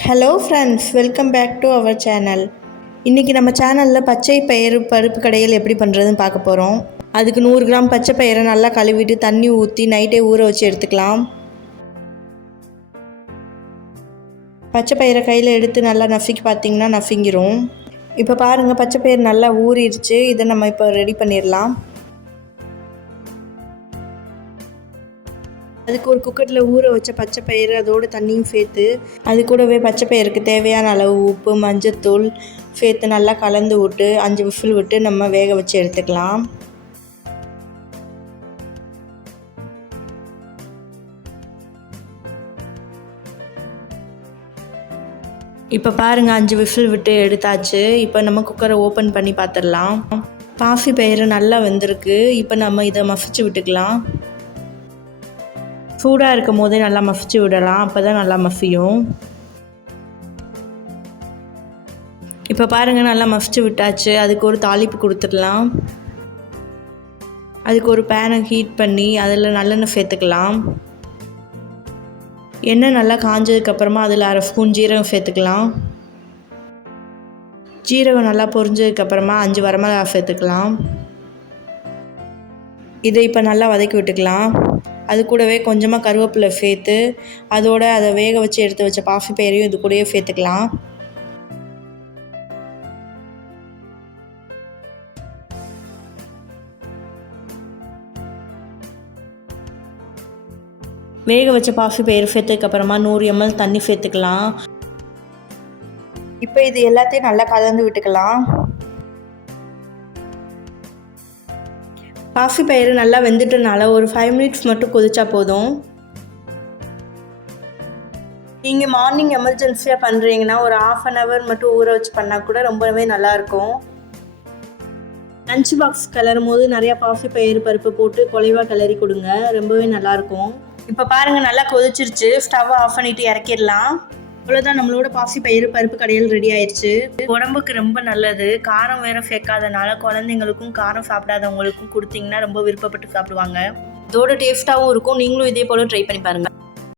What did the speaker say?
Hello friends welcome back to our channel இன்றைக்கி நம்ம சேனலில் பச்சை பயிறு பருப்பு கடையில் எப்படி பண்ணுறதுன்னு பார்க்க போகிறோம் அதுக்கு நூறு கிராம் பச்சை பயிரை நல்லா கழுவிட்டு தண்ணி ஊற்றி நைட்டே ஊற வச்சு எடுத்துக்கலாம். பச்சை பயிரை கையில் எடுத்து நல்லா நசுக்கி பார்த்தீங்கன்னா நசுங்கிரும். இப்போ பாருங்கள் பச்சை பயிர் நல்லா ஊறிடுச்சு. இதை நம்ம இப்போ ரெடி பண்ணிடலாம். அதுக்கு ஒரு குக்கரில் ஊற வச்ச பச்சை பயிறு அதோட தண்ணியும் சேர்த்து அது கூடவே பச்சை பயிருக்கு தேவையான அளவு உப்பு மஞ்சத்தூள் சேர்த்து நல்லா கலந்து விட்டு அஞ்சு விசில் விட்டு நம்ம வேக வச்சு எடுத்துக்கலாம். இப்போ பாருங்கள் அஞ்சு விசில் விட்டு எடுத்தாச்சு. இப்போ நம்ம குக்கரை ஓப்பன் பண்ணி பார்த்துடலாம் பாசி பயிறு நல்லா வெந்திருக்கு. இப்போ நம்ம இதை மசிச்சு விட்டுக்கலாம். சூடாக இருக்கும் போதே நல்லா மசிச்சு விடலாம். அப்போ தான் நல்லா மசியும். இப்போ பாருங்கள் நல்லா மசிச்சு விட்டாச்சு. அதுக்கு ஒரு தாளிப்பு கொடுத்துடலாம். அதுக்கு ஒரு பேனை ஹீட் பண்ணி அதில் நல்லெண்ணெய் சேர்த்துக்கலாம். எண்ணெய் நல்லா காஞ்சதுக்கப்புறமா அதில் அரை ஸ்பூன் ஜீரகம் சேர்த்துக்கலாம். ஜீரகம் நல்லா பொரிஞ்சதுக்கப்புறமா அஞ்சு வரமிளகா சேர்த்துக்கலாம். இதை இப்போ நல்லா வதக்கி விட்டுக்கலாம். அது கூடவே கொஞ்சமாக கருவேப்பிலை சேர்த்து அதோட அதை வேக வச்சு எடுத்து வச்ச பாசி பயிரையும் இது கூடயே சேர்த்துக்கலாம். வேக வச்ச பாசி பயிர் சேர்த்துக்கப்புறமா நூறு எம்எல் தண்ணி சேர்த்துக்கலாம். இப்போ இது எல்லாத்தையும் நல்லா கலந்து விட்டுக்கலாம். பாசி பயிறு நல்லா வெந்துட்டனால ஒரு ஃபைவ் மினிட்ஸ் மட்டும் கொதிச்சா போதும். நீங்கள் மார்னிங் எமர்ஜென்சியாக பண்ணுறீங்கன்னா ஒரு ஆஃப் அன் ஹவர் மட்டும் ஊற வச்சு பண்ணால் கூட ரொம்பவே நல்லாயிருக்கும் லஞ்ச் பாக்ஸ் கிளறும் போது நிறையா பாசி பயிறு பருப்பு போட்டு குலைவாக கிளறி கொடுங்க ரொம்பவே நல்லாயிருக்கும் இப்போ பாருங்கள் நல்லா கொதிச்சிருச்சு. ஸ்டவ் ஆஃப் பண்ணிவிட்டு இறக்கிடலாம். அவ்வளோதான் நம்மளோட பாசி பயிறு பருப்பு கடையில் ரெடி ஆயிடுச்சு உடம்புக்கு ரொம்ப நல்லது. காரம் வேற சேர்க்காதனால குழந்தைங்களுக்கும் காரம் சாப்பிடாதவங்களுக்கும் கொடுத்தீங்கன்னா ரொம்ப விருப்பப்பட்டு சாப்பிடுவாங்க. இதோட டேஸ்ட்டாகவும் இருக்கும். நீங்களும் இதே போல் ட்ரை பண்ணி பாருங்கள்